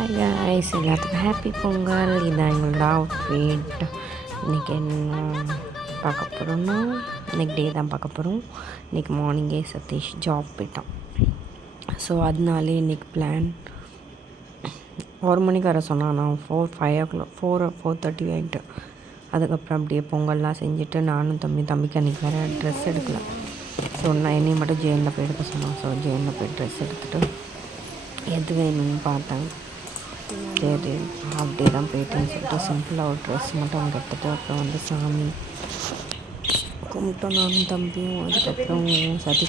Hi guys, எல்லாத்துக்கும் happy Pongal. இதான் எங்களோட அவுட்ஃபிட். இன்றைக்கி என்ன பார்க்க போகிறோன்னா, இன்றைக்கி டே தான் பார்க்க போகிறோம். இன்றைக்கி மார்னிங்கே சதீஷ் ஜாப் போயிட்டான். ஸோ அதனாலே இன்றைக்கி பிளான் 1 மணிக்கு வர சொன்னான். நான் 4:30 ஆகிட்டு. அதுக்கப்புறம் அப்படியே பொங்கல்லாம் செஞ்சுட்டு நானும் தம்பிக்கு அன்றைக்கி வேறு ட்ரெஸ் எடுக்கல. ஸோ நான் என்னையும் மட்டும் ஜெயினில் போய் எடுக்க சொன்னான். ஸோ ஜெயினில் போய் ட்ரெஸ் எடுத்துகிட்டு எது வேணும்னு பார்த்தேன். சரி அப்படியே தான் போயிட்டுன்னு சொல்லிட்டு சிம்பிளாக ஒரு ட்ரெஸ் மட்டும் அங்கே எடுத்துகிட்டு அப்புறம் வந்து சாமி கும்பிட்டோம் நானும் தம்பியும். அதுக்கப்புறம் சதி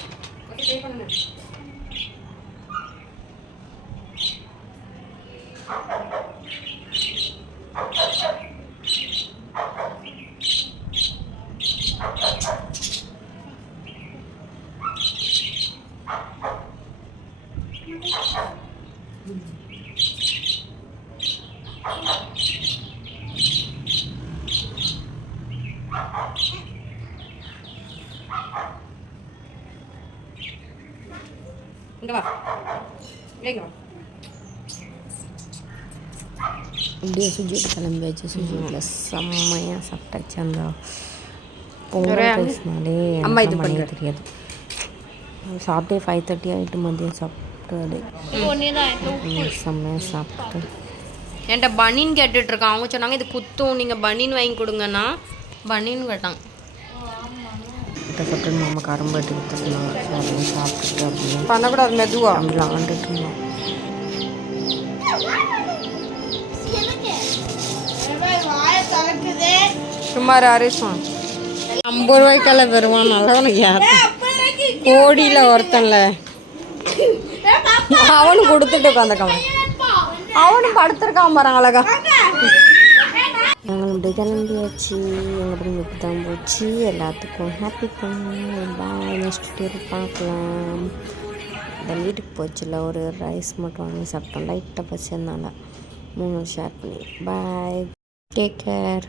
இங்கே வா இப்படியே சுஜிட்டு கிளம்பியாச்சு. சுஜிட்டில் செம்மையாக சாப்பிட்டாச்சு. அந்த பொங்கல் ரைஸ்னாலே எனக்கு பண்ண தெரியாது. சாப்பிட்டே 5:30 ஆகிட்டு. மதியம் சாப்பிட்டு செம்மையாக சாப்பிட்டு என்கிட்ட பனின்னு கேட்டுட்ருக்கான். அவங்க சொன்னாங்க இது குத்தும், நீங்கள் பனின்னு வாங்கி கொடுங்கண்ணா. பனின்னு கேட்டாங்க. கிட்ட நம்ம கரும்பு எடுத்து கொடுத்துருந்தாங்க. ஸோ அதையும் சாப்பிட்டுட்டு அப்படியே பண்ணக்கூடாது மெதுவா அப்படி விளாண்டுட்டு இருந்தோம். சுமார் 50 ரூபாய்க்கெல்லாம் பெறுவான். நல்லவனுக்கு கோடியில் ஒருத்தன்ல அவனும் கொடுத்துட்டு உட்காந்துருக்கான். அவனும் படுத்துருக்கான் பாருங்க அழகா. நாங்கள் இப்படி கிளம்பியாச்சு. எங்கள் பிள்ளைங்களுக்கு தான் போச்சு. எல்லாத்துக்கும் ஹாப்பி பொங்கல். பாய். நெக்ஸ்ட் டே பார்க்கலாம். இந்த வீட்டுக்கு போச்சுல ஒரு ரைஸ் மட்டும் வாங்கி சாப்பிட்டோம். லைட்டாக பசியதுனால 3 ஷேர் பண்ணி. பாய், டேக் கேர்.